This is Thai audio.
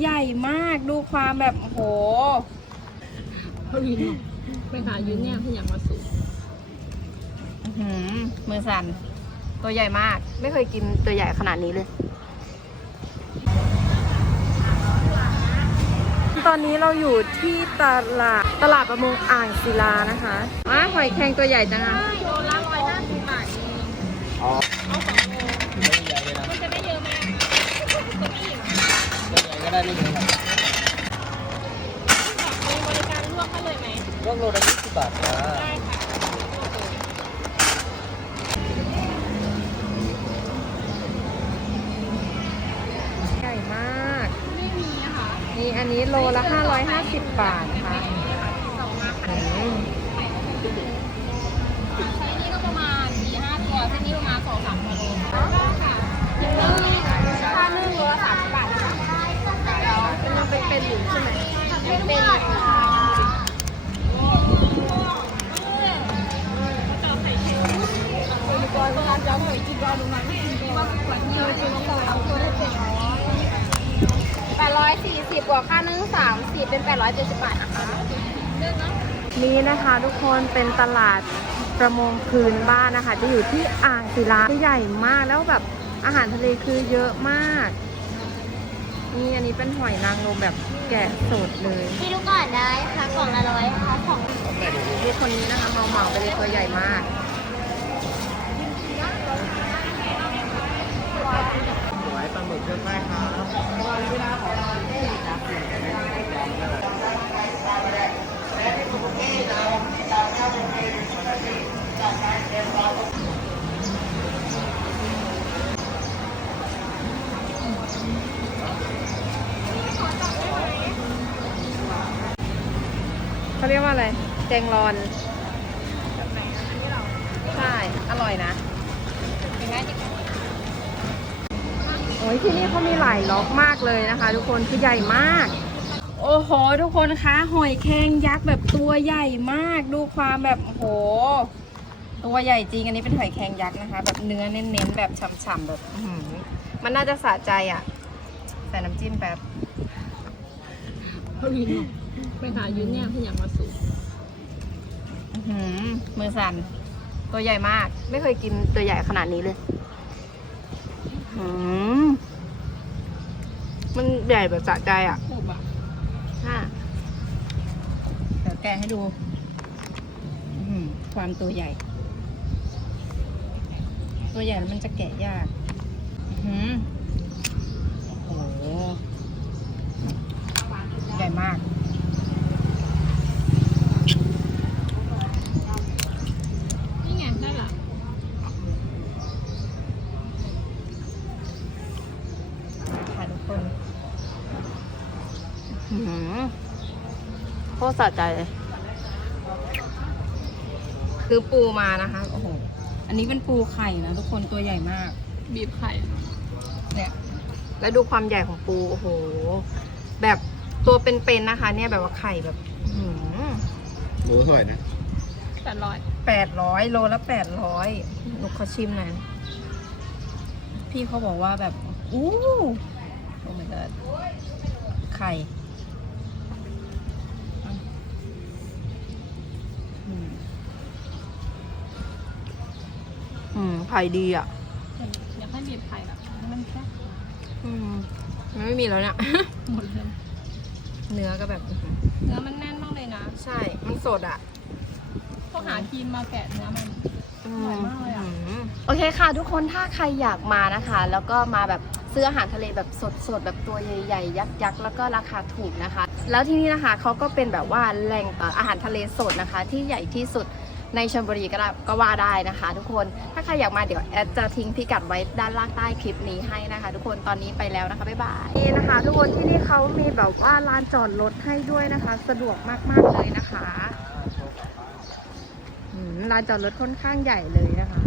ใหญ่มากดูความแบบโอ้โหเขาวินไปหายืนแน่พี่ยังมาสูงอื้อหือมือสั่นตัวใหญ่มาก ไม่เคยกินตัวใหญ่ขนาดนี้เลย ตอนนี้เราอยู่ที่ตลาดตลาดประมงอ่างศิลานะคะอะหอยแครงตัวใหญ่จังอะ โลละร้อยห้าสิบบาทเองอ๋อเอาสองโล ได้ไม่เยอะหรอกมีบริการลวกให้เลยไหมรวมโลละยี่สิบบาทจ้าได้ค่ะใหญ่มาก ไม่มีอะค่ะนี่อันนี้โลละ 550 บาทนะคะสองมาค่ะอืมไซส์นี้ก็ประมาณสี่ห้าตัวเส้นนี้ประมาณสองสามกิโลค่ะนึ่งถ้านึ่งโลละสามสิบบาทค่ะ เป็นยังเป็นเป็นอยู่ใช่ไหมเป็นแปดร้อยสี่สิบกว่าค่านึ่งสามสิบเป็นแปดร้อยเจ็ดสิบบาทนะคะเลือกเนาะนี่นะคะทุกคนเป็นตลาดประมงพื้นบ้านนะคะ จะอยู่ที่อ่างศิลาใหญ่มากแล้วแบบอาหารทะเลคือเยอะมาก นี่อันนี้เป็นหอยนางรมแบบแกะสดเลยพี่ดูก่อนได้ค่ะกล่องละร้อยค่ะของดูคนนี้นะคะเมาเหมาๆไปเลยตัวใหญ่มากสวยปลาหมึกเยอะมากครับ เขาเรียกว่าอะไรแจงรอนใช่ อร่อยนะโอ้ยที่นี่เขามีหลายล็อกมากเลยนะคะ ทุกคนคือใหญ่มาก โอ้โห ทุกคนคะหอยแครงยักษ์แบบตัวใหญ่มาก ดูความแบบโอ้โห ตัวใหญ่จริงอันนี้เป็นหอยแครงยักษ์นะคะ แบบเนื้อเน้นๆแบบฉ่ำๆแบบอื้อหือมันน่าจะสะใจอะใส่น้ำจิ้มแบบเขาวิน ไปหายืนแน่พี่ยังมาสูงอื้อหือมือสั่น ตัวใหญ่มาก ไม่เคยกินตัวใหญ่ขนาดนี้เลยอื้อหือมันใหญ่แบบสะใจอะถูกอะค่ะเดี๋ยวแกะให้ดูอื้อหือความตัวใหญ่ ตัวใหญ่แล้วมันจะแกะยากอื้อหือโอ้โห ใหญ่มาก นี่ไงได้ละ ค่ะทุกคนอื้อหือ โคตรสะใจเลย คือปูมานะคะ โอ้โห อันนี้เป็นปูไข่นะทุกคนตัวใหญ่มาก บีบไข่ เนี่ย แล้วดูความใหญ่ของปู โอ้โห แบบตัวเป็นๆนะคะ เนี่ยแบบว่าไข่แบบอื้อหือโลเท่าไหร่นะแปดร้อยแปดร้อยโลละแปดร้อยลูกเขาชิมหน่อยพี่เขาบอกว่าแบบ อู้โอ้ my god ไข่ ไข่ดีอะอยากให้บีไข่แบบมันแค่อืมมันไม่มีแล้วเนี่ย หมดเลยเนื้อก็แบบเนื้อมันแน่นมากเลยนะใช่ มันสดอะต้องหาทีมมาแกะเนื้อมัน อร่อยมากเลยอะมโอเคค่ะ ทุกคนถ้าใครอยากมานะคะ แล้วก็มาแบบซื้ออาหารทะเลแบบสดๆ แบบตัวใหญ่ๆ ยักษ์ๆ แล้วก็ราคาถูกนะคะ แล้วที่นี่นะคะเขาก็เป็นแบบว่าแหล่งเอ่ออาหารทะเลสดนะคะ ที่ใหญ่ที่สุด ในชลบุรีก็ได้ก็ว่าได้นะคะ ทุกคน ถ้าใครอยากมาเดี๋ยวแอดจะทิ้งพิกัดไว้ด้านล่างใต้คลิปนี้ให้นะคะ ทุกคน ตอนนี้ไปแล้วนะคะ บ๊ายบาย นี่นะคะ ทุกคนที่นี่เขามีแบบว่าลานจอดรถให้ด้วยนะคะ สะดวกมากๆเลยนะคะลานจอดรถค่อนข้างใหญ่เลยนะคะ